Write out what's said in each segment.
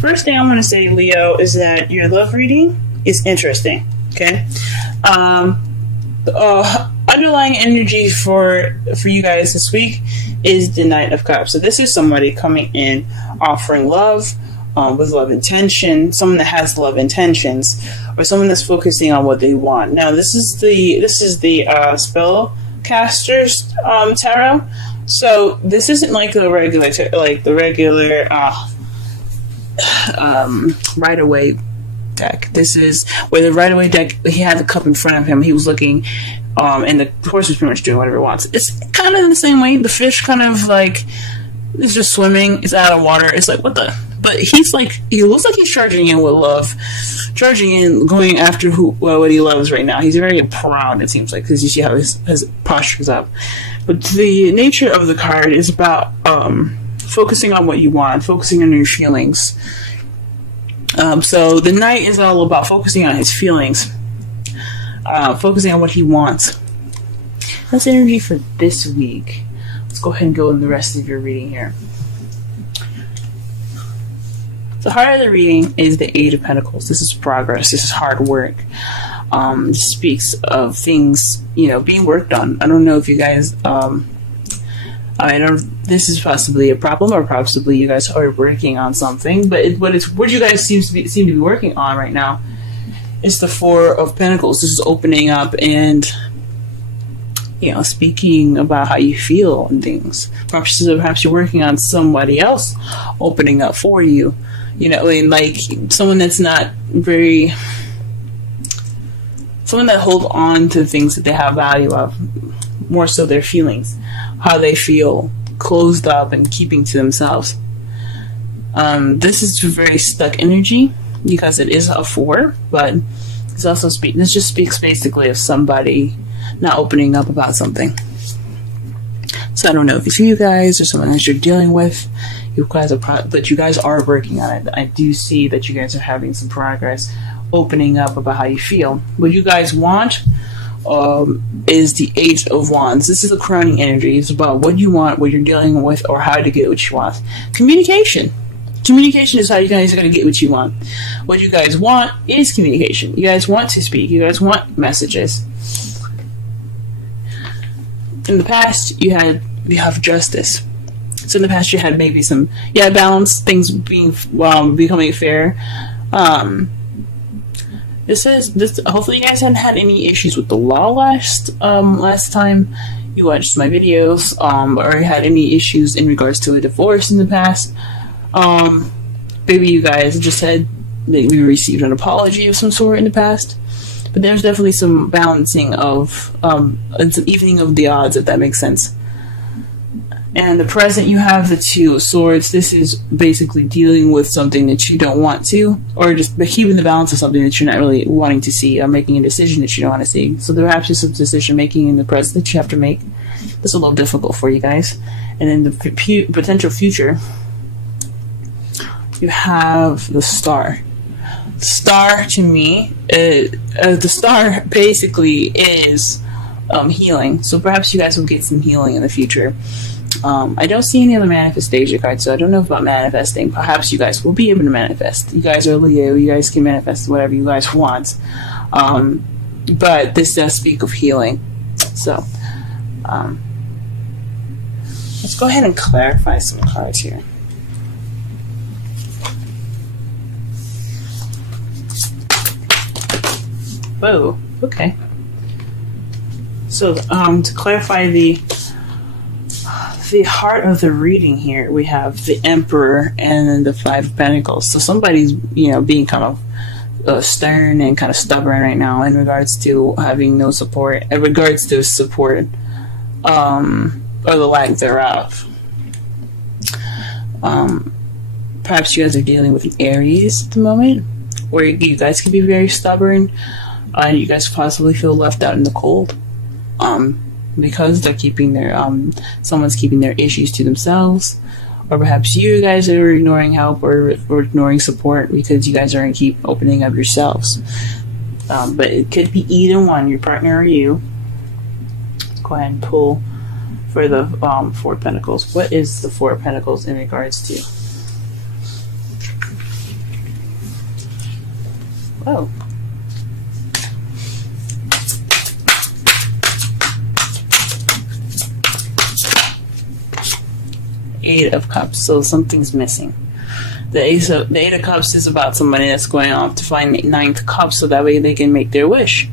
First thing I want to say, Leo, is that your love reading is interesting. Okay. Underlying energy for you guys this week is the Knight of Cups. So this is somebody coming in offering love, with love intention, someone that has love intentions, or someone that's focusing on what they want. Now this is the spellcaster's tarot. So this isn't like the regular Rider-Waite deck. This is where the Rider-Waite deck, he had the cup in front of him, he was looking, and the horse was pretty much doing whatever it wants. It's kind of in the same way. The fish kind of like is just swimming, it's out of water. It's like, what the? But he's like, he looks like he's charging in with love, charging in, going after what he loves right now. He's very proud, it seems like, because you see how his posture's up. But the nature of the card is about focusing on what you want, focusing on your feelings. So the Knight is all about focusing on his feelings, focusing on what he wants. That's energy for this week. Let's go ahead and go in the rest of your reading here. The heart of the reading is the Eight of Pentacles. This is progress. This is hard work. This speaks of things, being worked on. I don't know if you guys, this is possibly a problem, or possibly you guys are working on something, but what you guys seem to be working on right now is the Four of Pentacles. This is opening up and, speaking about how you feel and things. Perhaps you're working on somebody else opening up for you. Like someone that's not someone that hold on to things that they have value of, more so their feelings, how they feel, closed up and keeping to themselves. This is very stuck energy because it is a 4, but it's also this just speaks basically of somebody not opening up about something. So I don't know if it's you guys or someone that you're dealing with. But you guys are working on it. I do see that you guys are having some progress, opening up about how you feel. What you guys want is the Eight of Wands. This is a crowning energy. It's about what you want, what you're dealing with, or how to get what you want. Communication. Communication is how you guys are going to get what you want. What you guys want is communication. You guys want to speak. You guys want messages. In the past, you have justice. So in the past, you had maybe some balance, things becoming fair. Hopefully you guys hadn't had any issues with the law last time you watched my videos, or had any issues in regards to a divorce in the past. Maybe you guys just had maybe received an apology of some sort in the past. But there's definitely some balancing of and some evening of the odds, if that makes sense. And the present, you have the Two of Swords. This is basically dealing with something that you don't want to, or just keeping the balance of something that you're not really wanting to see, or making a decision that you don't want to see. So there perhaps is some decision making in the present that you have to make. That's a little difficult for you guys. And in the potential future, you have the Star. Star, to me, the Star basically is healing. So perhaps you guys will get some healing in the future. I don't see any other manifestation cards, so I don't know about manifesting. Perhaps you guys will be able to manifest. You guys are Leo. You guys can manifest whatever you guys want. But this does speak of healing. So let's go ahead and clarify some cards here. Whoa, okay. So to clarify the heart of the reading here, we have the Emperor and then the Five of Pentacles. So somebody's, being kind of stern and kind of stubborn right now in regards to having no support, or the lack thereof. Perhaps you guys are dealing with an Aries at the moment, where you guys can be very stubborn, and you guys possibly feel left out in the cold. Because they're keeping someone's keeping their issues to themselves, or perhaps you guys are ignoring help or ignoring support because you guys aren't keep opening up yourselves. But it could be either one, your partner or you. Let's go ahead and pull for the Four of Pentacles. What is the Four of Pentacles in regards to? Oh. Eight of Cups, so something's missing. The Eight of Cups is about somebody that's going off to find the Ninth Cup so that way they can make their wish.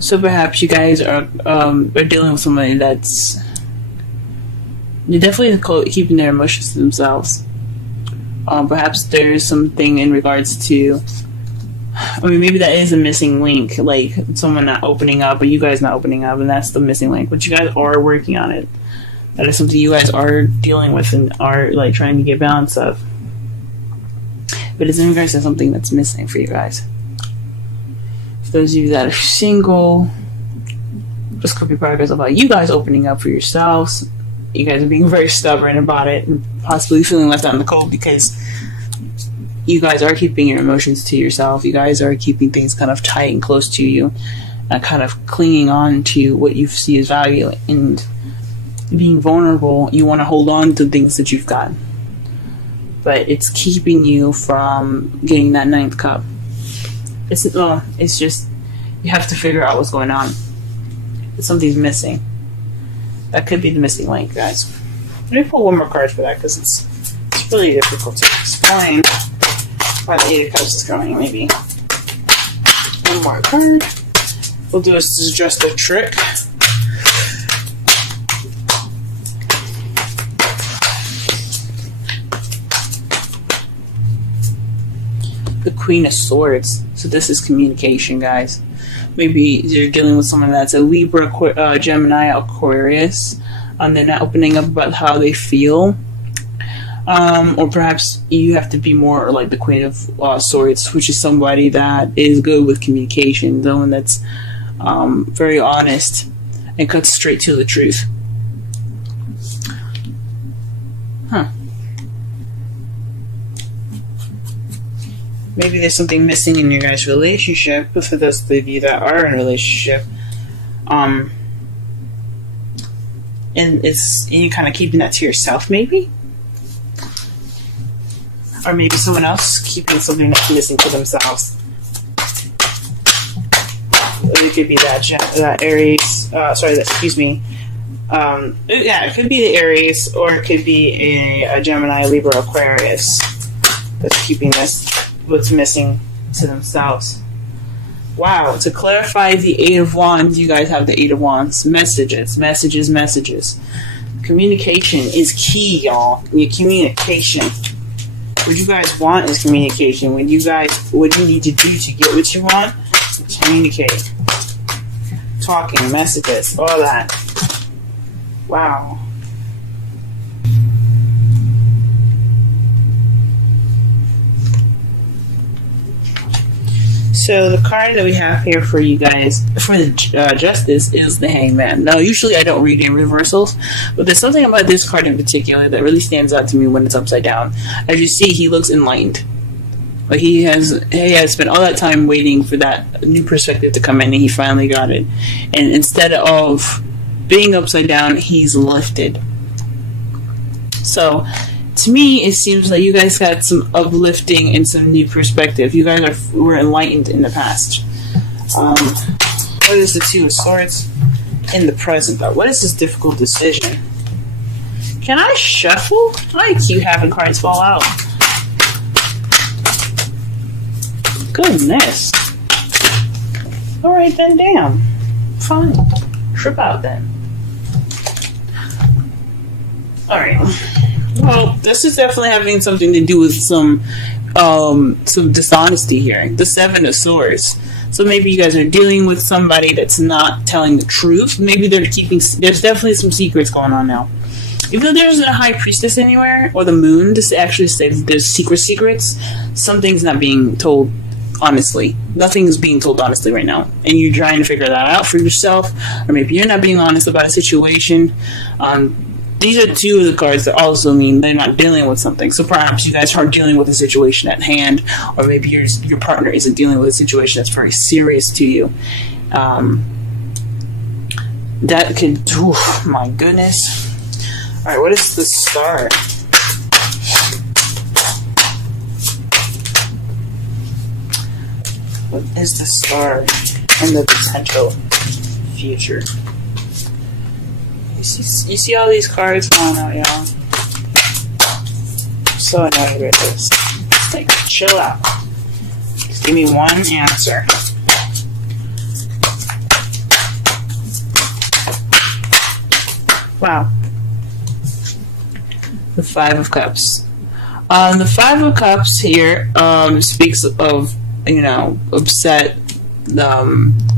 So perhaps you guys are dealing with somebody that's they're definitely keeping their emotions to themselves. Perhaps there's something in regards to, I mean, maybe that is a missing link, like someone not opening up, but you guys not opening up, and that's the missing link. But you guys are working on it. That is something you guys are dealing with and are like trying to get balance of. But it's in regards to something that's missing for you guys. For those of you that are single, this could be progress about you guys opening up for yourselves. You guys are being very stubborn about it and possibly feeling left out in the cold because you guys are keeping your emotions to yourself. You guys are keeping things kind of tight and close to you, kind of clinging on to what you see as value, and being vulnerable. You want to hold on to things that you've got, but it's keeping you from getting that Ninth Cup. It's just you have to figure out what's going on. Something's missing. That could be the missing link, guys. Let me pull one more card for that because it's really difficult to explain why the Eight of Cups is going. Maybe one more card. We'll do a suggestive trick. The Queen of Swords. So this is communication, guys. Maybe you're dealing with someone that's a Libra, Gemini, Aquarius, and they're not opening up about how they feel. Or perhaps you have to be more like the Queen of Swords, which is somebody that is good with communication, someone that's very honest and cuts straight to the truth. Maybe there's something missing in your guys' relationship, but for those of you that are in a relationship, and you're kind of keeping that to yourself, maybe? Or maybe someone else keeping something that's missing to themselves. It could be that Aries, it could be the Aries, or it could be a Gemini, Libra, Aquarius that's keeping this, what's missing to themselves. Wow, to clarify the Eight of Wands, you guys have the Eight of Wands. Messages. Communication is key, y'all. Your communication. What you guys want is communication. What you need to do to get what you want, communicate. Talking, messages, all that. Wow. So the card that we have here for you guys, for the Justice, is the Hangman. Now, usually I don't read in reversals, but there's something about this card in particular that really stands out to me when it's upside down. As you see, he looks enlightened. Like he has spent all that time waiting for that new perspective to come in, and he finally got it. And instead of being upside down, he's lifted. So, to me, it seems like you guys got some uplifting and some new perspective. You guys were enlightened in the past. What is the Two of Swords in the present, though? What is this difficult decision? Can I shuffle? I keep having cards fall out. Goodness. Alright then, damn. Fine. Trip out then. Alright. Well, this is definitely having something to do with some dishonesty here. The Seven of Swords. So maybe you guys are dealing with somebody that's not telling the truth. Maybe there's definitely some secrets going on now. Even though there isn't a High Priestess anywhere, or the Moon to actually say that there's secrets, something's not being told honestly. Nothing's being told honestly right now. And you're trying to figure that out for yourself, or maybe you're not being honest about a situation. These are two of the cards that also mean they're not dealing with something. So perhaps you guys aren't dealing with a situation at hand, or maybe your partner isn't dealing with a situation that's very serious to you. That could, my goodness. Alright, what is the Star? What is the star and the potential future? You see all these cards falling out, y'all? I'm so annoyed with this. Just like, chill out. Just give me one answer. Wow. The Five of Cups. The Five of Cups here speaks of, upset,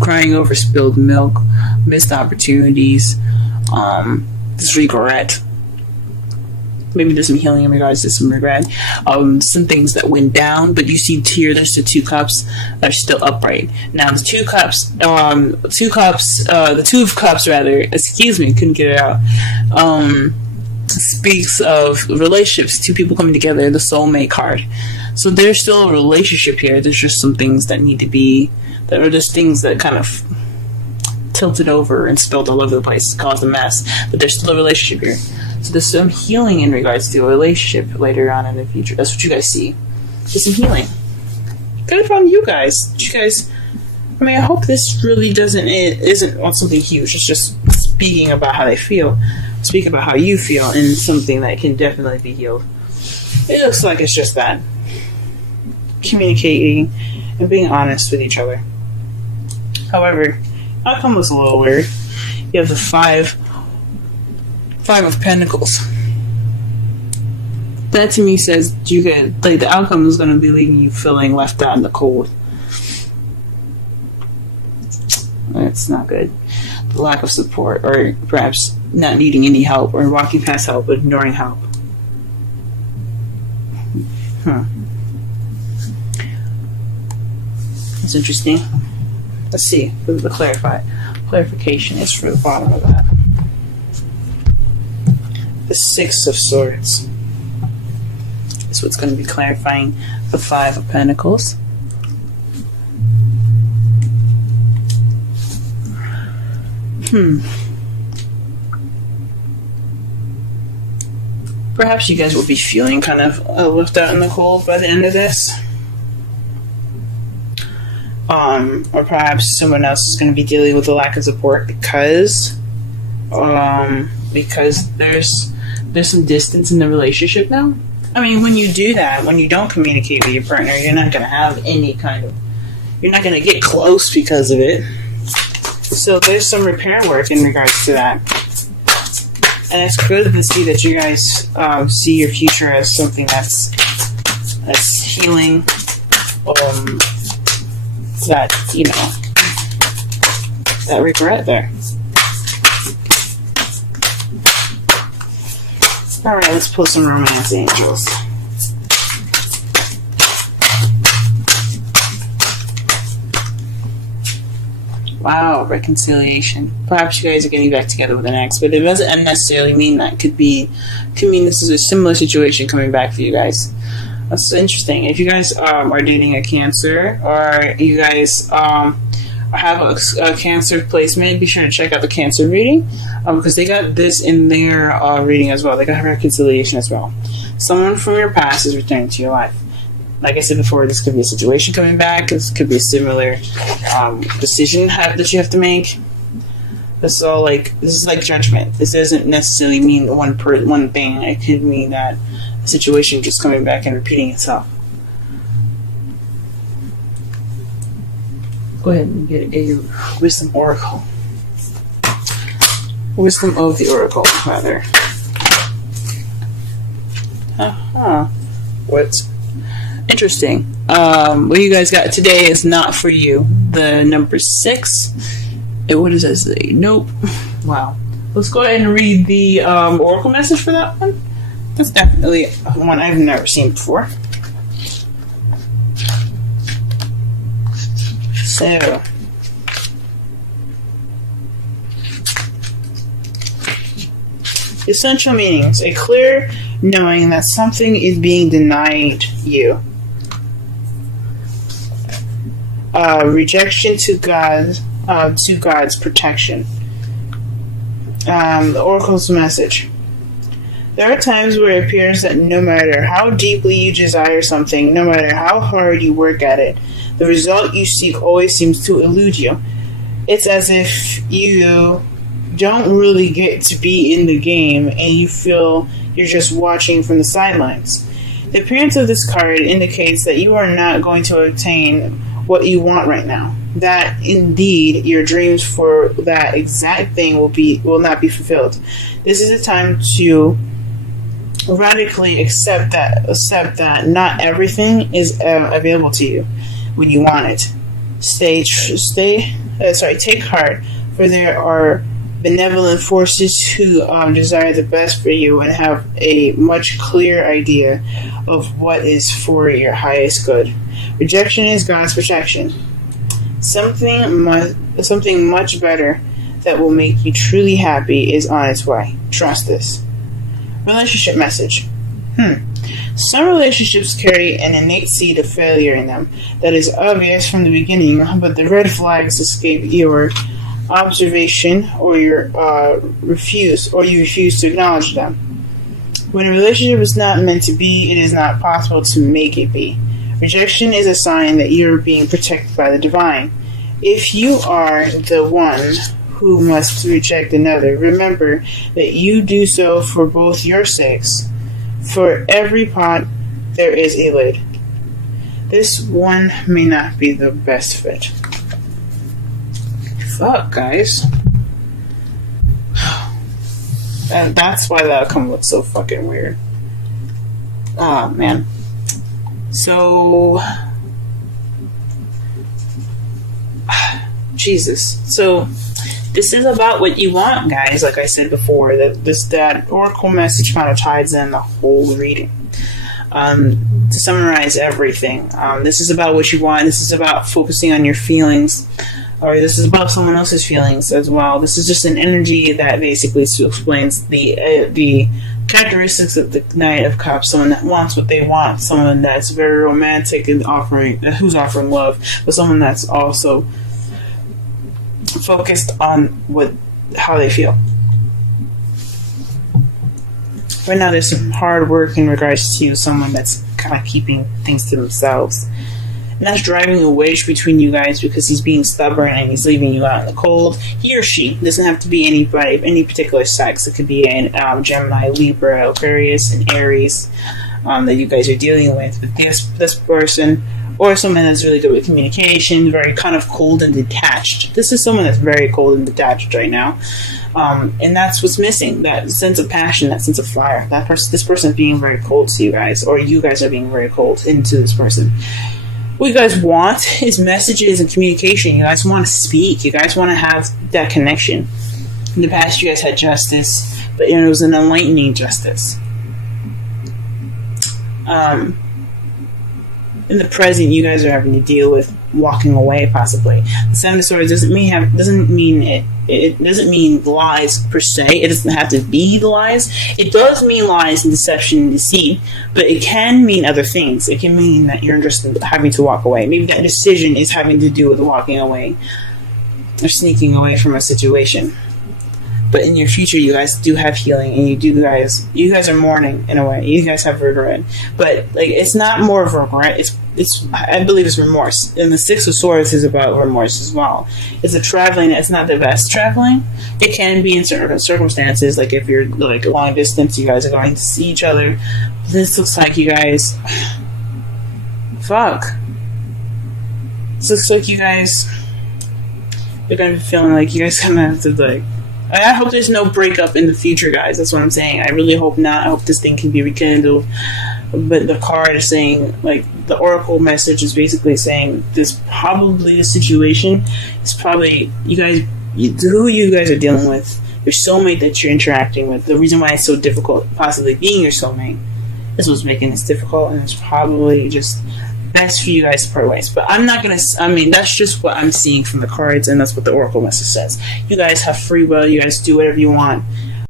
crying over spilled milk, missed opportunities, this regret. Maybe there's some healing in regards to some regret. Some things that went down, but you see here there's the two cups that are still upright. Now the two of cups rather, excuse me, couldn't get it out. Speaks of relationships, two people coming together, the soulmate card. So there's still a relationship here. There's just some things that need to be, that are just things that kind of tilted over and spilled all over the place, caused a mess. But there's still a relationship here. So there's some healing in regards to a relationship later on in the future. That's what you guys see. There's some healing. Good from you guys. I hope this really isn't on something huge. It's just speaking about how they feel. Speak about how you feel and something that can definitely be healed. It looks like it's just that. Communicating and being honest with each other. However, outcome was a little weird. You have the Five of Pentacles. That to me says the outcome is going to be leaving you feeling left out in the cold. That's not good. The lack of support, or perhaps not needing any help, or walking past help but ignoring help. That's interesting. Let's see what the clarification is for the bottom of that. The Six of Swords is what's going to be clarifying the Five of Pentacles. Perhaps you guys will be feeling kind of left out in the cold by the end of this. Or perhaps someone else is going to be dealing with a lack of support because there's some distance in the relationship now. I mean, when you do that, when you don't communicate with your partner, you're not going to have you're not going to get close because of it. So there's some repair work in regards to that. And it's good to see that you guys see your future as something that's healing. That regret there. Alright, let's pull some romance angels. Wow, reconciliation. Perhaps you guys are getting back together with an ex, but it doesn't necessarily mean that. Could mean this is a similar situation coming back for you guys. That's interesting. If you guys are dating a Cancer, or you guys have a Cancer placement, be sure to check out the Cancer reading, because they got this in their reading as well. They got reconciliation as well. Someone from your past is returning to your life. Like I said before, this could be a situation coming back. This could be a similar decision that you have to make. This is like judgment. This doesn't necessarily mean one thing. It could mean that a situation just coming back and repeating itself. Go ahead and get a Wisdom Oracle. Wisdom of the Oracle, rather. What? Interesting. What you guys got today is not for you. The number 6. What does that say? Nope. Wow. Let's go ahead and read the Oracle message for that one. That's definitely one I've never seen before. So, essential meanings: a clear knowing that something is being denied you. Rejection to God's protection. The Oracle's message: There are times where it appears that no matter how deeply you desire something, no matter how hard you work at it, the result you seek always seems to elude you. It's as if you don't really get to be in the game and you feel you're just watching from the sidelines. The appearance of this card indicates that you are not going to obtain what you want right now. That indeed your dreams for that exact thing will not be fulfilled. This is a time to radically accept that not everything is available to you when you want it. Take heart, for there are benevolent forces who desire the best for you and have a much clearer idea of what is for your highest good. Rejection is God's protection. Something much better that will make you truly happy is on its way. Trust this. Relationship message. Some relationships carry an innate seed of failure in them that is obvious from the beginning, but the red flags escape your observation, or you refuse to acknowledge them. When a relationship is not meant to be, it is not possible to make it be. Rejection is a sign that you are being protected by the divine. If you are the one who must reject another, remember that you do so for both your sakes. For every pot, there is a lid. This one may not be the best fit. Fuck, guys. And that's why the outcome looks so fucking weird. Ah, man. So... Jesus. So... this is about what you want, guys. Like I said before, that oracle message kind of ties in the whole reading. To summarize everything, this is about what you want. This is about focusing on your feelings, or this is about someone else's feelings as well. This is just an energy that basically explains the characteristics of the Knight of Cups. Someone that wants what they want. Someone that's very romantic and who's offering love, but someone that's also focused on how they feel. Right now, there's some hard work in regards to someone that's kind of keeping things to themselves, and that's driving a wedge between you guys because he's being stubborn and he's leaving you out in the cold. He or she doesn't have to be anybody of any particular sex. It could be an Gemini, Libra, Aquarius, and Aries that you guys are dealing with. But this person, or someone that's really good with communication, very kind of cold and detached. This is someone that's very cold and detached right now. And that's what's missing, that sense of passion, that sense of fire. This person is being very cold to you guys, or you guys are being very cold into this person. What you guys want is messages and communication. You guys want to speak. You guys want to have that connection. In the past, you guys had justice, but it was an enlightening justice. In the present, you guys are having to deal with walking away, possibly. The Seven of Swords doesn't mean lies per se. It doesn't have to be the lies. It does mean lies and deception and deceit, but it can mean other things. It can mean that you're just having to walk away. Maybe that decision is having to do with walking away or sneaking away from a situation. But in your future, you guys do have healing, and you guys are mourning in a way. You guys have regret, but like it's not more of regret. I believe it's remorse. And the Six of Swords is about remorse as well. It's a traveling that's not the best traveling. It can be in certain circumstances, like if you're like long distance, you guys are going to see each other. This looks like you guys. Fuck. This looks like you guys. You're gonna be feeling like you guys gonna have to like. I hope there's no breakup in the future, guys. That's what I'm saying. I really hope not. I hope this thing can be rekindled. But the card is saying, like, the oracle message is basically saying this probably the situation is probably who you guys are dealing with, your soulmate that you're interacting with. The reason why it's so difficult, possibly being your soulmate, is what's making this difficult, and it's probably just best for you guys to part ways. But I'm not gonna. I mean, that's just what I'm seeing from the cards, and that's what the oracle message says. You guys have free will. You guys do whatever you want.